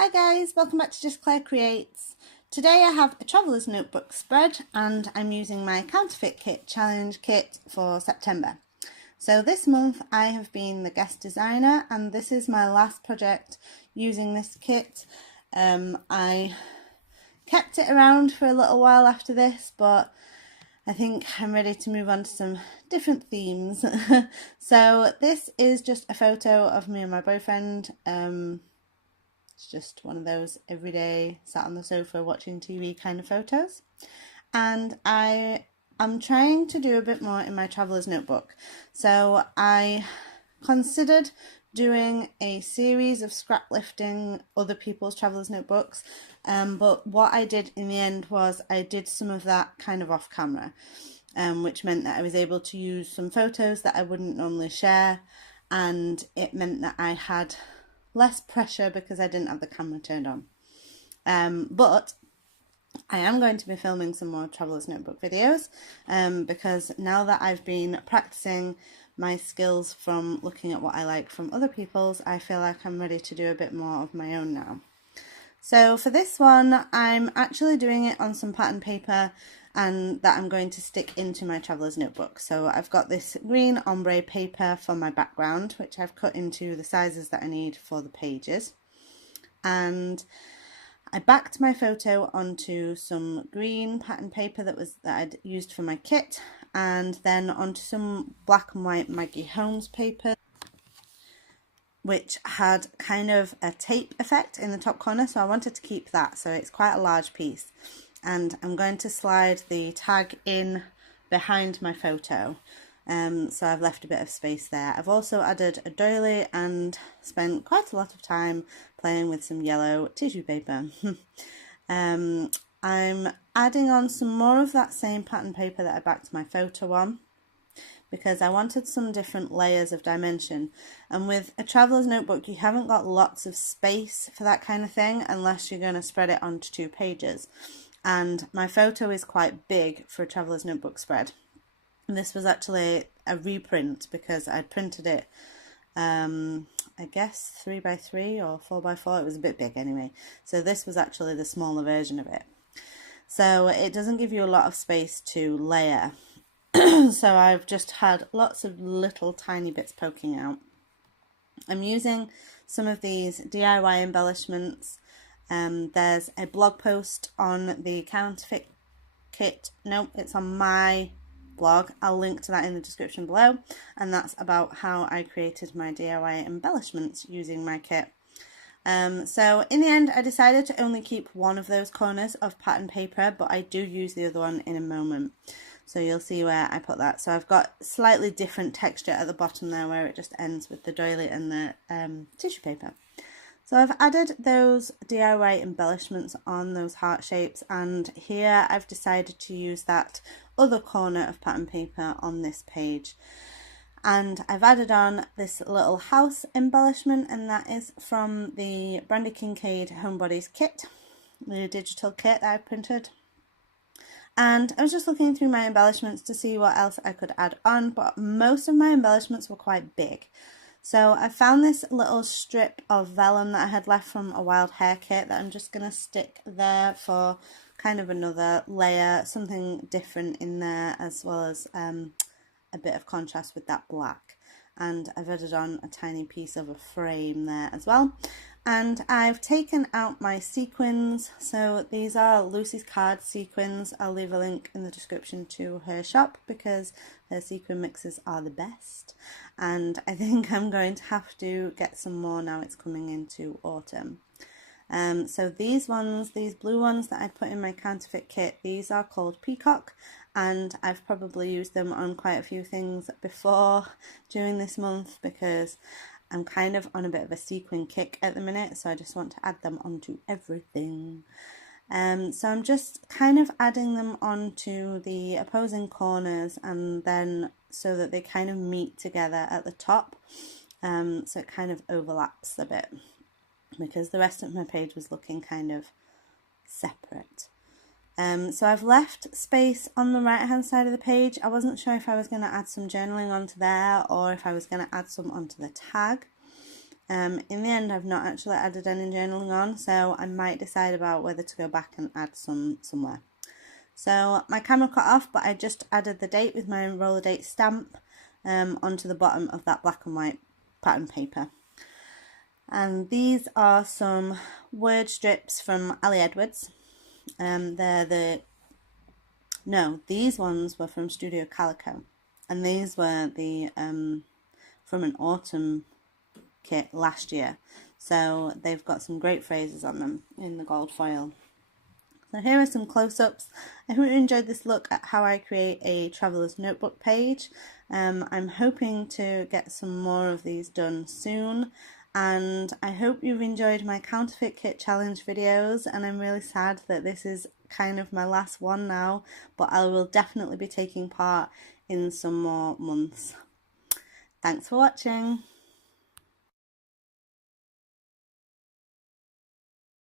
Hi guys, welcome back to Just Claire Creates. Today I have a traveller's notebook spread and I'm using my Counterfeit kit challenge kit for September. So this month I have been the guest designer and this is my last project using this kit. I kept it around for a little while after this, but I think I'm ready to move on to some different themes. So this is just a photo of me and my boyfriend. It's just one of those everyday sat on the sofa watching TV kind of photos. And I'm trying to do a bit more in my traveller's notebook. So I considered doing a series of scrap lifting other people's traveller's notebooks. But what I did in the end was I did some of that kind of off camera, which meant that I was able to use some photos that I wouldn't normally share. And it meant that I had less pressure because I didn't have the camera turned on. But I am going to be filming some more traveller's notebook videos because now that I've been practicing my skills from looking at what I like from other people's, I feel like I'm ready to do a bit more of my own now. So for this one, I'm actually doing it on some pattern paper and that I'm going to stick into my traveller's notebook. So I've got this green ombre paper for my background, which I've cut into the sizes that I need for the pages. And I backed my photo onto some green pattern paper that I'd used for my kit, and then onto some black and white Maggie Holmes paper, which had kind of a tape effect in the top corner, so I wanted to keep that, so it's quite a large piece. And I'm going to slide the tag in behind my photo, so I've left a bit of space there. I've also added a doily and spent quite a lot of time playing with some yellow tissue paper. I'm adding on some more of that same pattern paper that I backed my photo on, because I wanted some different layers of dimension. And with a traveller's notebook, you haven't got lots of space for that kind of thing unless you're going to spread it onto 2 pages. And my photo is quite big for a traveller's notebook spread. And this was actually a reprint because I'd printed it, I guess 3x3 or 4x4. It was a bit big anyway. So this was actually the smaller version of it. So it doesn't give you a lot of space to layer. So I've just had lots of little tiny bits poking out. I'm using some of these DIY embellishments. There's a blog post on the Counterfeit kit. No, it's on my blog. I'll link to that in the description below. And that's about how I created my DIY embellishments using my kit. So in the end, I decided to only keep one of those corners of pattern paper, but I do use the other one in a moment. So you'll see where I put that. So I've got slightly different texture at the bottom there where it just ends with the doily and the tissue paper. So I've added those DIY embellishments on those heart shapes, and here I've decided to use that other corner of pattern paper on this page. And I've added on this little house embellishment, and that is from the Brandy Kincaid Homebodies kit, the digital kit that I printed. And I was just looking through my embellishments to see what else I could add on, but most of my embellishments were quite big. So I found this little strip of vellum that I had left from a wild hair kit that I'm just going to stick there for kind of another layer, something different in there, as well as a bit of contrast with that black. And I've added on a tiny piece of a frame there as well. And I've taken out my sequins. So these are Lucy's card sequins. I'll leave a link in the description to her shop because her sequin mixes are the best. And I think I'm going to have to get some more now it's coming into autumn. So these blue ones that I put in my Counterfeit kit, these are called Peacock, and I've probably used them on quite a few things before during this month because I'm kind of on a bit of a sequin kick at the minute, so I just want to add them onto everything. So I'm just kind of adding them onto the opposing corners, and then so that they kind of meet together at the top, so it kind of overlaps a bit, because the rest of my page was looking kind of separate. So I've left space on the right hand side of the page. I wasn't sure if I was going to add some journaling onto there or if I was going to add some onto the tag. In the end, I've not actually added any journaling on, so I might decide about whether to go back and add some somewhere. So my camera cut off, but I just added the date with my roller date stamp onto the bottom of that black and white pattern paper. And these are some word strips from Ali Edwards. These ones were from Studio Calico, and these were the from an autumn kit last year. So they've got some great phrases on them in the gold foil. So here are some close-ups. I hope you enjoyed this look at how I create a traveller's notebook page. I'm hoping to get some more of these done soon, and I hope you've enjoyed my counterfeit kit challenge videos, and I'm really sad that this is kind of my last one now, but I will definitely be taking part in some more months. Thanks for watching.